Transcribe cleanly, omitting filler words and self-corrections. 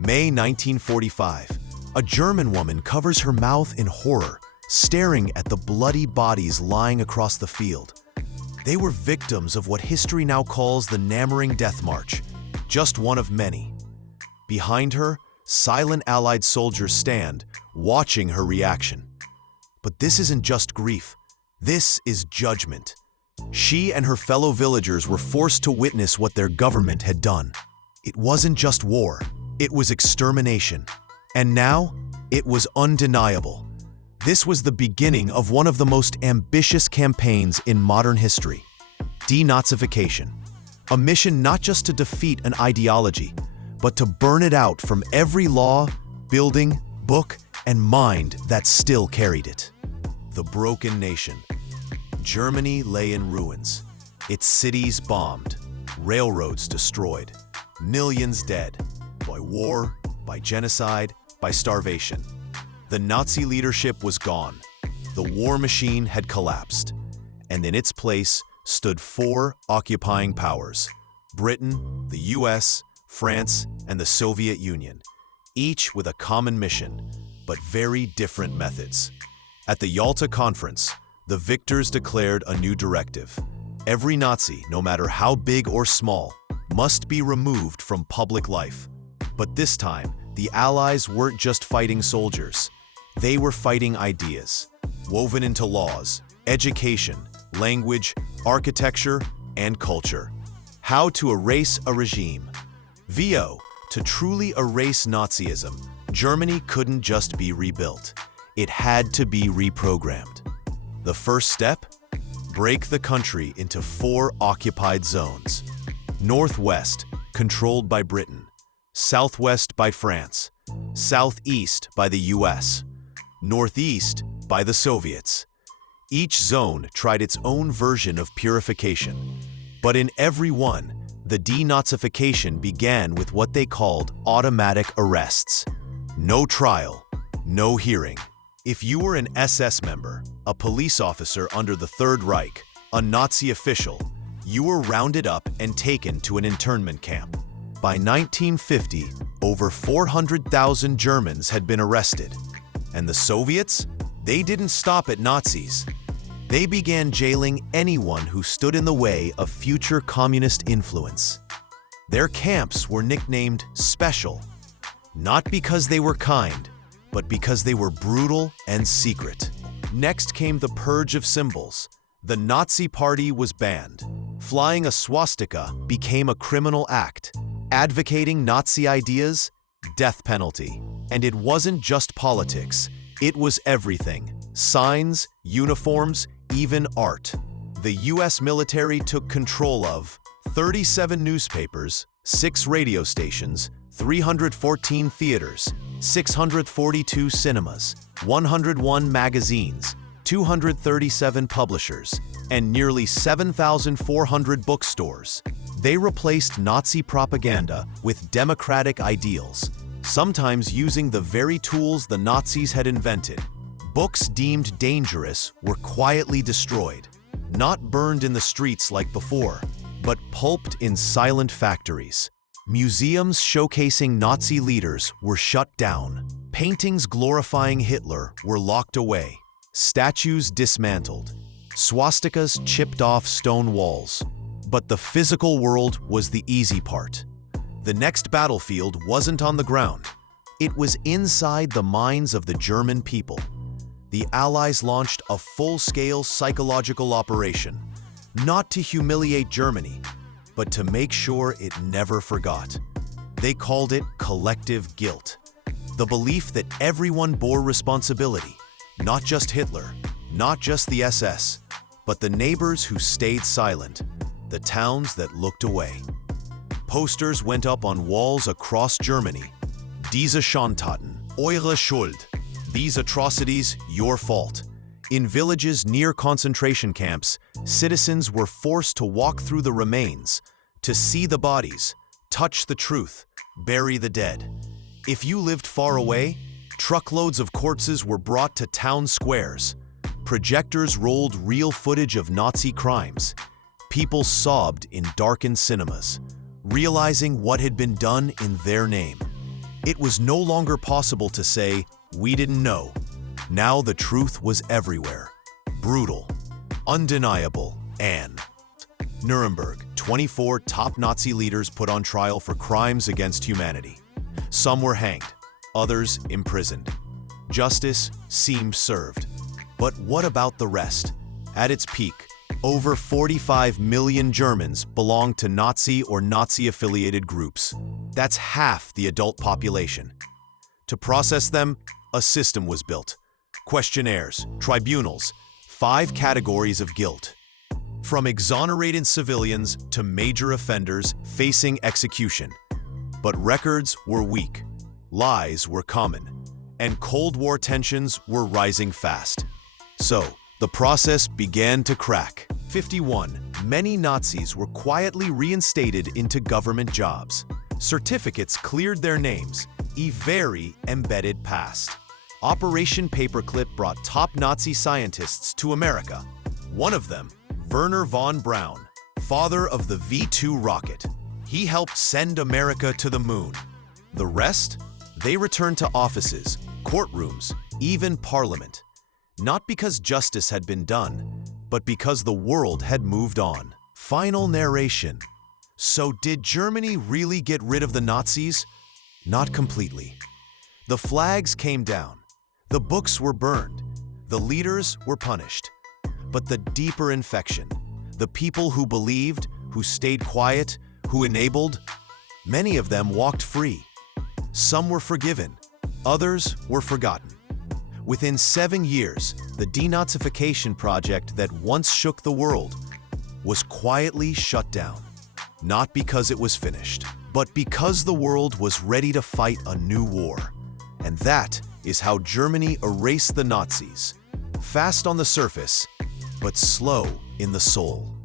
May 1945. A German woman covers her mouth in horror, staring at the bloody bodies lying across the field. They were victims of what history now calls the Nuremberg Death March, just one of many. Behind her, silent Allied soldiers stand, watching her reaction. But this isn't just grief. This is judgment. She and her fellow villagers were forced to witness what their government had done. It wasn't just war, it was extermination. And now, it was undeniable. This was the beginning of one of the most ambitious campaigns in modern history: Denazification. A mission not just to defeat an ideology, but to burn it out from every law, building, book, and mind that still carried it. The broken nation. Germany lay in ruins, its cities bombed, railroads destroyed, millions dead, by war, by genocide, by starvation. The Nazi leadership was gone. The war machine had collapsed, and in its place stood four occupying powers: Britain, the US, France, and the Soviet Union, each with a common mission, but very different methods. At the Yalta Conference, the victors declared a new directive. Every Nazi, no matter how big or small, must be removed from public life. But this time, the Allies weren't just fighting soldiers. They were fighting ideas, woven into laws, education, language, architecture, and culture. How to erase a regime. VO, to truly erase Nazism, Germany couldn't just be rebuilt. It had to be reprogrammed. The first step? Break the country into four occupied zones. Northwest, controlled by Britain. Southwest by France. Southeast by the US. Northeast by the Soviets. Each zone tried its own version of purification. But in every one, the denazification began with what they called automatic arrests. No trial, no hearing. If you were an SS member, a police officer under the Third Reich, a Nazi official, you were rounded up and taken to an internment camp. By 1950, over 400,000 Germans had been arrested. And the Soviets? They didn't stop at Nazis. They began jailing anyone who stood in the way of future communist influence. Their camps were nicknamed Special, not because they were kind, but because they were brutal and secret. Next came the purge of symbols. The Nazi Party was banned. Flying a swastika became a criminal act. Advocating Nazi ideas? Death penalty. And it wasn't just politics. It was everything. Signs, uniforms, even art. The US military took control of 37 newspapers, 6 radio stations, 314 theaters, 642 cinemas, 101 magazines, 237 publishers, and nearly 7,400 bookstores. They replaced Nazi propaganda with democratic ideals, sometimes using the very tools the Nazis had invented. Books deemed dangerous were quietly destroyed, not burned in the streets like before, but pulped in silent factories. Museums showcasing Nazi leaders were shut down. Paintings glorifying Hitler were locked away. Statues dismantled. Swastikas chipped off stone walls. But the physical world was the easy part. The next battlefield wasn't on the ground. It was inside the minds of the German people. The Allies launched a full-scale psychological operation, not to humiliate Germany, but to make sure it never forgot. They called it collective guilt, the belief that everyone bore responsibility, not just Hitler, not just the SS, but the neighbors who stayed silent, the towns that looked away. Posters went up on walls across Germany. Diese Schandtaten, eure Schuld. These atrocities, your fault. In villages near concentration camps, citizens were forced to walk through the remains, to see the bodies, touch the truth, bury the dead. If you lived far away, truckloads of corpses were brought to town squares. Projectors rolled real footage of Nazi crimes. People sobbed in darkened cinemas, realizing what had been done in their name. It was no longer possible to say, "We didn't know." Now the truth was everywhere. Brutal, undeniable, and Nuremberg, 24 top Nazi leaders put on trial for crimes against humanity. Some were hanged, others imprisoned. Justice seemed served. But what about the rest? At its peak, over 45 million Germans belonged to Nazi or Nazi-affiliated groups. That's half the adult population. To process them, a system was built. Questionnaires, tribunals, 5 categories of guilt. From exonerated civilians to major offenders facing execution. But records were weak, lies were common, and Cold War tensions were rising fast. So, the process began to crack. 51. Many Nazis were quietly reinstated into government jobs. Certificates cleared their names, a very embedded past. Operation Paperclip brought top Nazi scientists to America. One of them, Wernher von Braun, father of the V-2 rocket. He helped send America to the moon. The rest? They returned to offices, courtrooms, even parliament. Not because justice had been done, but because the world had moved on. Final narration. So did Germany really get rid of the Nazis? Not completely. The flags came down. The books were burned. The leaders were punished. But the deeper infection, the people who believed, who stayed quiet, who enabled, many of them walked free. Some were forgiven, others were forgotten. Within 7 years, the Denazification project that once shook the world was quietly shut down. Not because it was finished, but because the world was ready to fight a new war. And that is how Germany erased the Nazis. Fast on the surface, but slow in the soul.